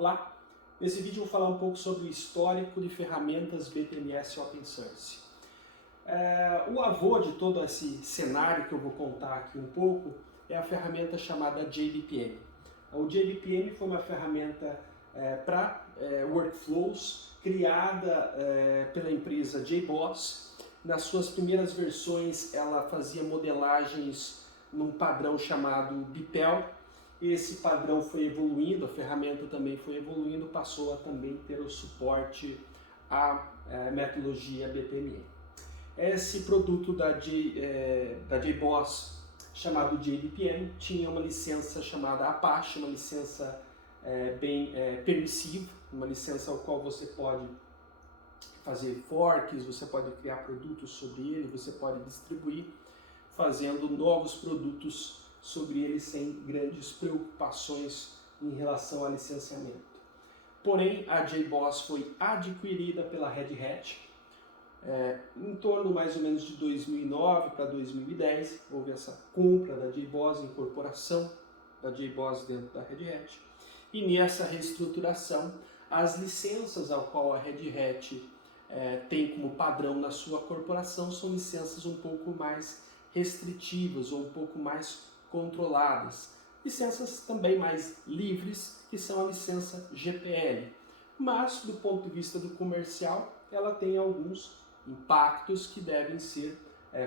Olá, nesse vídeo eu vou falar um pouco sobre o histórico de ferramentas BPMS Open Source. O avô de todo esse cenário que eu vou contar aqui um pouco é a ferramenta chamada JBPM. O JBPM foi uma ferramenta para workflows criada pela empresa JBoss. Nas suas primeiras versões ela fazia modelagens num padrão chamado BPEL. Esse padrão foi evoluindo, a ferramenta também foi evoluindo, passou a também ter o suporte à metodologia BPMN. Esse produto da JBoss, chamado JBPM, tinha uma licença chamada Apache, uma licença bem permissiva, uma licença ao qual você pode fazer forks, você pode criar produtos sobre ele, você pode distribuir, fazendo novos produtos sobre ele sem grandes preocupações em relação a licenciamento. Porém, a JBoss foi adquirida pela Red Hat em torno mais ou menos de 2009 para 2010. Houve essa compra da JBoss, incorporação da JBoss dentro da Red Hat. E nessa reestruturação, as licenças ao qual a Red Hat tem como padrão na sua corporação são licenças um pouco mais restritivas ou um pouco mais controladas. Licenças também mais livres, que são a licença GPL. Mas, do ponto de vista do comercial, ela tem alguns impactos que devem ser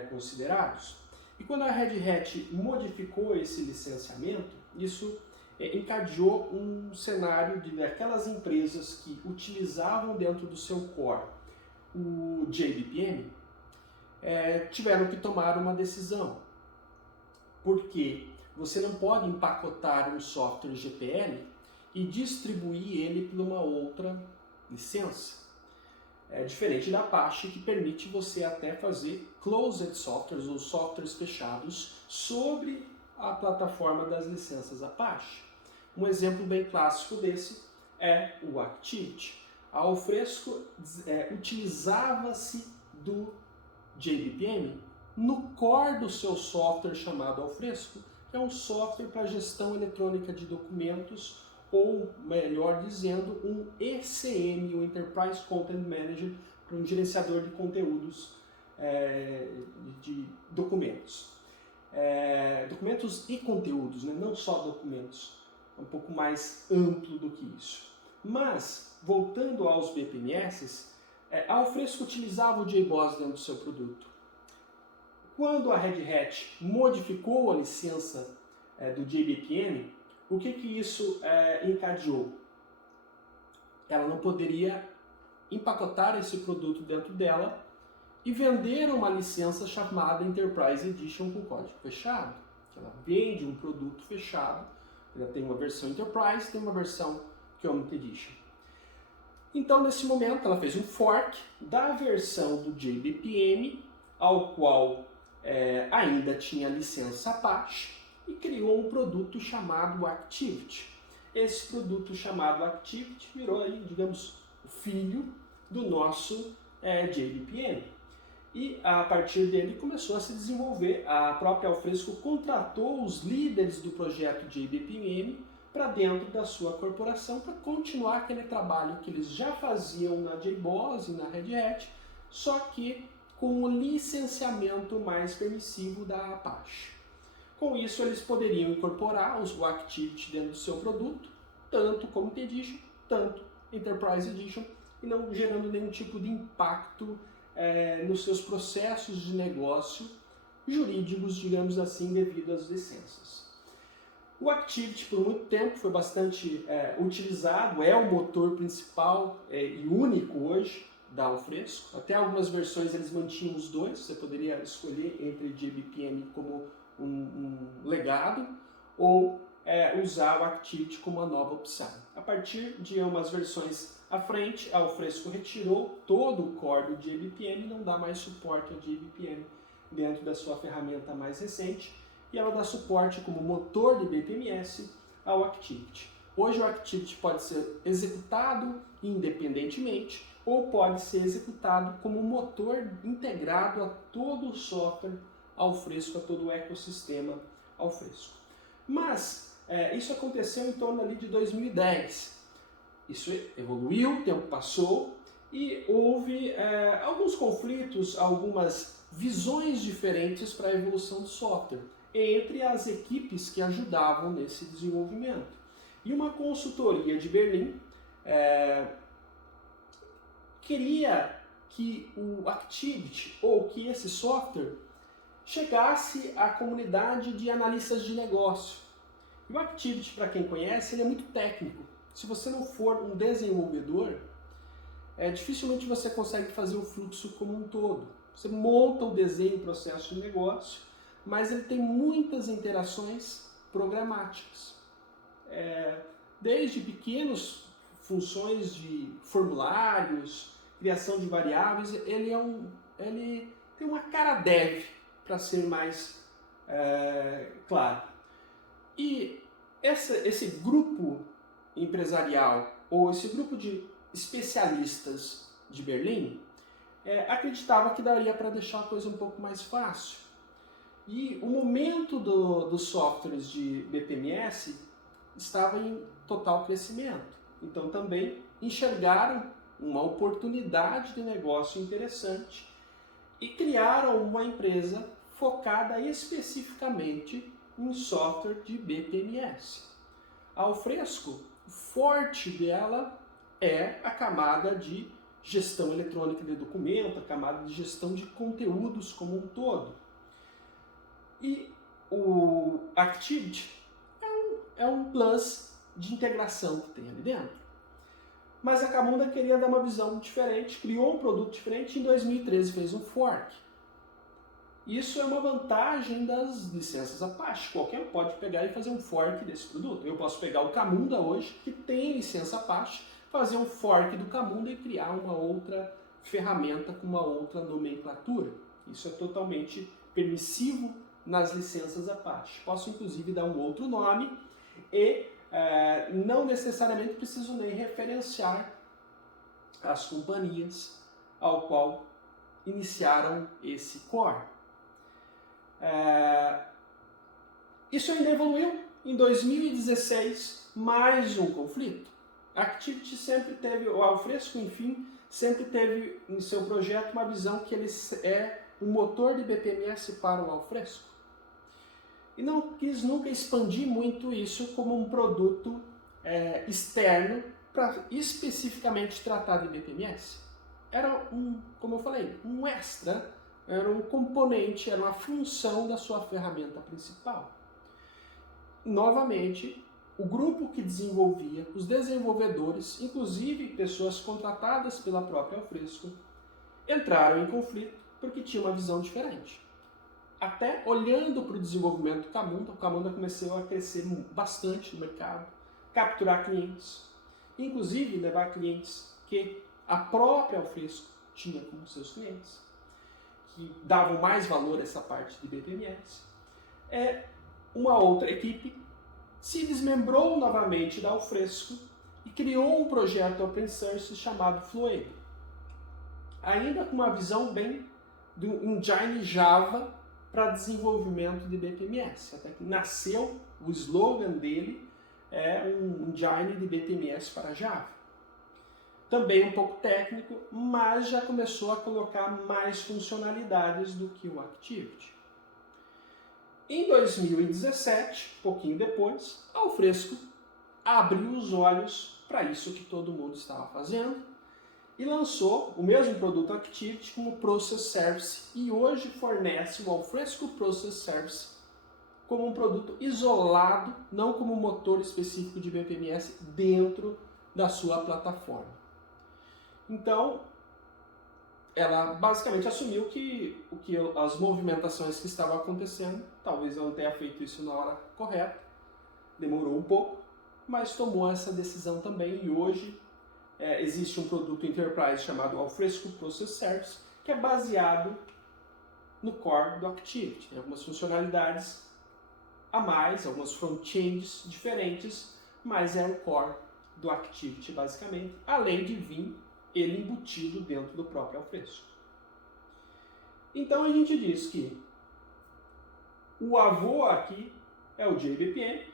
considerados. E quando a Red Hat modificou esse licenciamento, isso encadeou um cenário de aquelas empresas que utilizavam dentro do seu core o JBPM, tiveram que tomar uma decisão. Porque você não pode empacotar um software GPL e distribuir ele por uma outra licença. É diferente da Apache, que permite você até fazer closed softwares ou softwares fechados sobre a plataforma das licenças Apache. Um exemplo bem clássico desse é o Activity. A Alfresco utilizava-se do JBPM no core do seu software chamado Alfresco, que é um software para gestão eletrônica de documentos, ou melhor dizendo, um ECM, o Enterprise Content Manager, para um gerenciador de conteúdos de documentos. Documentos e conteúdos, né? Não só documentos, é um pouco mais amplo do que isso. Mas, voltando aos BPMS, a Alfresco utilizava o JBoss dentro do seu produto. Quando a Red Hat modificou a licença do JBPM, o que isso encadeou? Ela não poderia empacotar esse produto dentro dela e vender uma licença chamada Enterprise Edition com código fechado. Ela vende um produto fechado, ela tem uma versão Enterprise, tem uma versão Community Edition. Então, nesse momento, ela fez um fork da versão do JBPM, ao qual ainda tinha licença Apache, e criou um produto chamado Activity. Esse produto chamado Activity virou aí, digamos, o filho do nosso JBPM. E a partir dele começou a se desenvolver. A própria Alfresco contratou os líderes do projeto JBPM para dentro da sua corporação para continuar aquele trabalho que eles já faziam na JBoss e na Red Hat, só que com o licenciamento mais permissivo da Apache. Com isso, eles poderiam incorporar o Activity dentro do seu produto, tanto Community Edition, tanto Enterprise Edition, e não gerando nenhum tipo de impacto nos seus processos de negócio jurídicos, digamos assim, devido às licenças. O Activity, por muito tempo, foi bastante utilizado, é o motor principal e único hoje da Alfresco. Até algumas versões eles mantinham os dois, você poderia escolher entre JBPM como um legado ou usar o Activity como uma nova opção. A partir de umas versões à frente, a Alfresco retirou todo o core do JBPM e não dá mais suporte a JBPM dentro da sua ferramenta mais recente, e ela dá suporte como motor de BPMS ao Activity. Hoje o Activity pode ser executado independentemente ou pode ser executado como motor integrado a todo o software Alfresco, a todo o ecossistema Alfresco. Mas isso aconteceu em torno ali de 2010. Isso evoluiu, o tempo passou e houve alguns conflitos, algumas visões diferentes para a evolução do software entre as equipes que ajudavam nesse desenvolvimento. E uma consultoria de Berlim queria que o Activity, ou que esse software, chegasse à comunidade de analistas de negócio. E o Activity, para quem conhece, ele é muito técnico. Se você não for um desenvolvedor, dificilmente você consegue fazer o fluxo como um todo. Você monta o desenho, o processo de negócio, mas ele tem muitas interações programáticas. Desde pequenas funções de formulários, criação de variáveis, ele tem uma cara dev, para ser mais claro. E esse grupo empresarial, ou esse grupo de especialistas de Berlim, acreditava que daria para deixar a coisa um pouco mais fácil. E o momento dos softwares de BPMS estava em total crescimento. Então também enxergaram uma oportunidade de negócio interessante e criaram uma empresa focada especificamente em software de BPMS. A Alfresco, o forte dela é a camada de gestão eletrônica de documento, a camada de gestão de conteúdos como um todo. E o Activity é um plus de integração que tem ali dentro. Mas a Camunda queria dar uma visão diferente, criou um produto diferente e em 2013 fez um fork. Isso é uma vantagem das licenças Apache. Qualquer um pode pegar e fazer um fork desse produto. Eu posso pegar o Camunda hoje, que tem licença Apache, fazer um fork do Camunda e criar uma outra ferramenta com uma outra nomenclatura. Isso é totalmente permissivo nas licenças Apache. Posso inclusive dar um outro nome e não necessariamente preciso nem referenciar as companhias ao qual iniciaram esse core. Isso ainda evoluiu. Em 2016, mais um conflito. A Activity sempre teve, o Alfresco, enfim, sempre teve em seu projeto uma visão que ele é um motor de BPMS para o Alfresco. E não quis nunca expandir muito isso como um produto externo para especificamente tratar de BPMS. Era como eu falei, um extra, era um componente, era uma função da sua ferramenta principal. Novamente, o grupo que desenvolvia, os desenvolvedores, inclusive pessoas contratadas pela própria Alfresco, entraram em conflito porque tinham uma visão diferente. Até olhando para o desenvolvimento do Camunda, o Camunda começou a crescer bastante no mercado, capturar clientes, inclusive levar clientes que a própria Alfresco tinha como seus clientes, que davam mais valor a essa parte de BPMS. Uma outra equipe se desmembrou novamente da Alfresco e criou um projeto open source chamado Fluable. Ainda com uma visão bem do engine Java para desenvolvimento de BPMS. Até que nasceu, o slogan dele é um engine de BPMS para Java. Também um pouco técnico, mas já começou a colocar mais funcionalidades do que o Activity. Em 2017, pouquinho depois, a Alfresco abriu os olhos para isso que todo mundo estava fazendo e lançou o mesmo produto Activity como Process Service e hoje fornece o Alfresco Process Service como um produto isolado, não como um motor específico de BPMS dentro da sua plataforma. Então, ela basicamente assumiu que as movimentações que estavam acontecendo, talvez ela não tenha feito isso na hora correta, demorou um pouco, mas tomou essa decisão também e hoje existe um produto enterprise chamado Alfresco Process Service que é baseado no core do Activity. Tem algumas funcionalidades a mais, algumas front-ends diferentes, mas é o core do Activity basicamente, além de vir ele embutido dentro do próprio Alfresco. Então a gente diz que o avô aqui é o JBPM,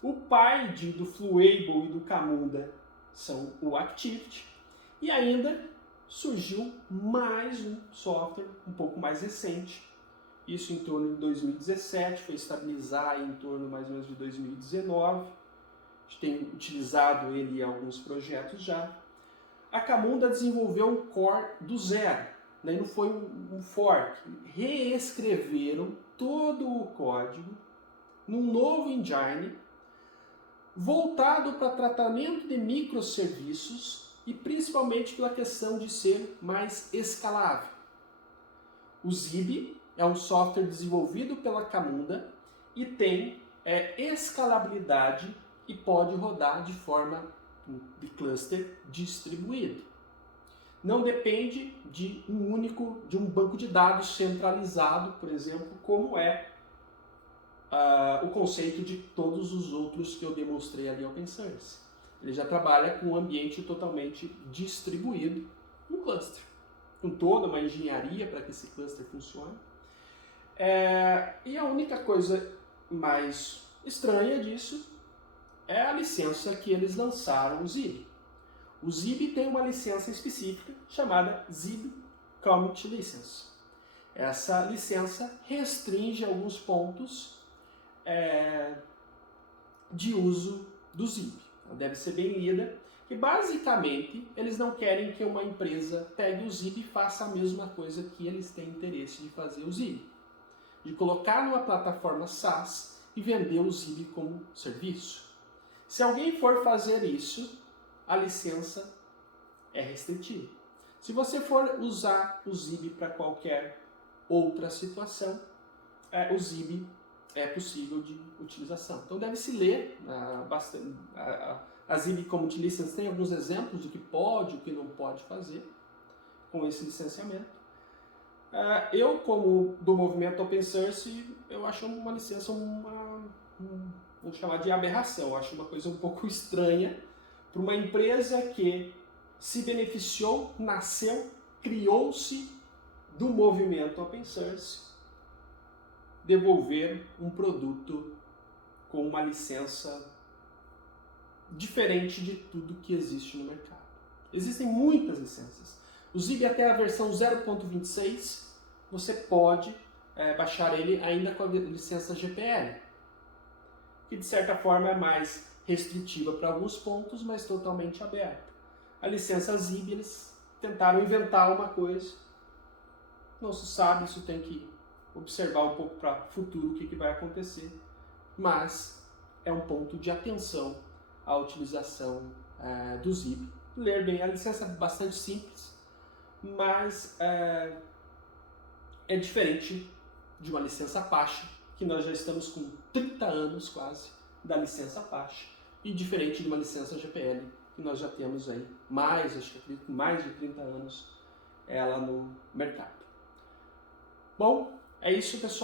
o pai do Fluable e do Camunda são o Activity, e ainda surgiu mais um software um pouco mais recente, isso em torno de 2017, foi estabilizar em torno mais ou menos de 2019, a gente tem utilizado ele em alguns projetos já. A Camunda desenvolveu um core do zero, né? Não foi um fork, reescreveram todo o código num novo engine, voltado para tratamento de microserviços e principalmente pela questão de ser mais escalável. O Zib é um software desenvolvido pela Camunda e tem escalabilidade e pode rodar de forma de cluster distribuído. Não depende de um banco de dados centralizado, por exemplo, como é o conceito de todos os outros que eu demonstrei ali open source. Ele já trabalha com um ambiente totalmente distribuído, um cluster, com toda uma engenharia para que esse cluster funcione. E a única coisa mais estranha disso é a licença que eles lançaram, o Zib. O Zib tem uma licença específica chamada Zib Commit License. Essa licença restringe alguns pontos de uso do Zib. Ela deve ser bem lida. E basicamente eles não querem que uma empresa pegue o Zib e faça a mesma coisa que eles têm interesse de fazer o Zib. De colocar numa plataforma SaaS e vender o Zib como serviço. Se alguém for fazer isso, a licença é restritiva. Se você for usar o Zib para qualquer outra situação, o Zib é possível de utilização. Então deve-se ler bastante. A Zib Commit License tem alguns exemplos do que pode e o que não pode fazer com esse licenciamento. Eu, como do movimento Open Source, eu acho uma licença vamos chamar de aberração. Eu acho uma coisa um pouco estranha para uma empresa que se beneficiou, nasceu, criou-se do movimento Open Source, devolver um produto com uma licença diferente de tudo que existe no mercado. Existem muitas licenças. O Zib até a versão 0.26, você pode baixar ele ainda com a licença GPL, que de certa forma é mais restritiva para alguns pontos, mas totalmente aberta. A licença Zib, eles tentaram inventar uma coisa, não se sabe, isso tem que observar um pouco para o futuro o que vai acontecer, mas é um ponto de atenção a utilização do Zib. Ler bem, a licença é bastante simples, mas é diferente de uma licença Apache, que nós já estamos com 30 anos quase da licença Apache, e diferente de uma licença GPL, que nós já temos aí mais de 30 anos ela no mercado. Bom, é isso, pessoal.